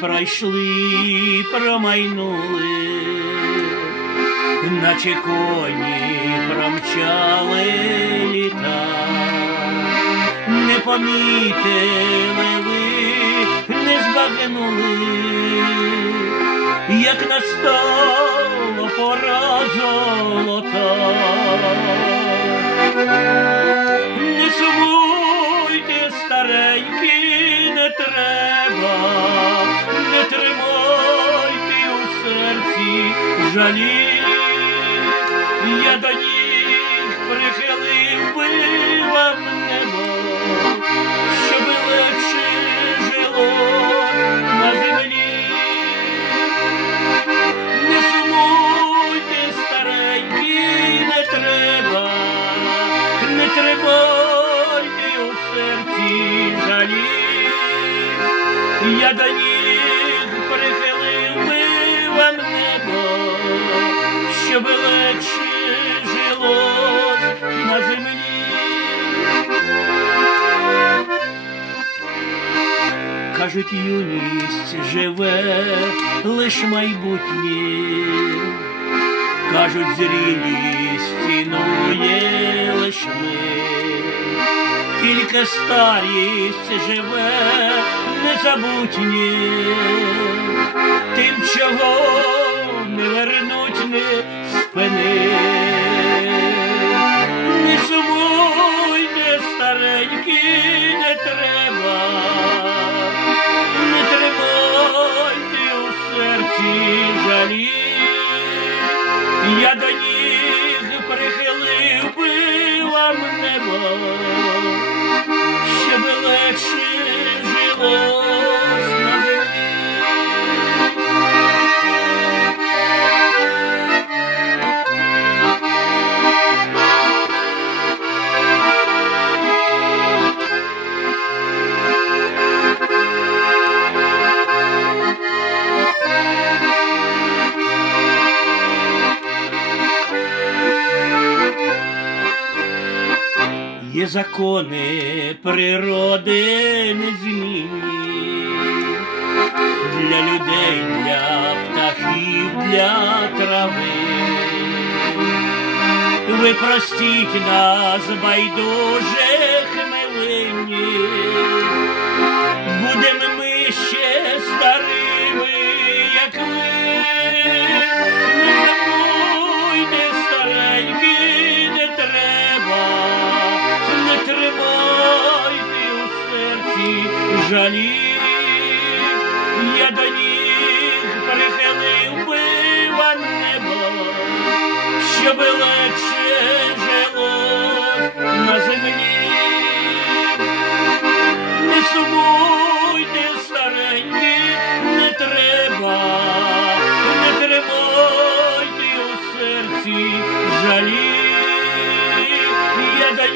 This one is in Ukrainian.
пройшли, промайнули, наче коні промчали літа. Не помітили ви, не збагнули, як настала пора золота. Не сумуйте, старенькі, не треба, не тримайте у серці жалі. Я до них прихилив би вам небо, щоб легше жило на землі. Не сумуйте, старенькі, не треба, не тримайте у серці жалі. Я до них прихилив би вам небо, щоб легше жилось на землі. Кажуть, юність живе лиш майбутнє, кажуть, зрілість цінує лиш мить, тільки старість живе незабутнє, тим, чого не вернуть, не спини. Не сумуйте, старенькі, не треба, не тримайте у серці жалі. Я до них прихилив би вам небо, щоб легше жилось на землі. Є закони природи незмінні, для людей, для птахів, для трави. Ви простіть нас, байдужих милині, будемо ми ще старими, як ви. Не забудьте, старенькі, не треба, не тримайте у серці жалі. Я до них прихилив би вам небо, щоб легше жилось на землі. Не сумуйте, старенькі, не треба, не тримайте у серці жалі. Я до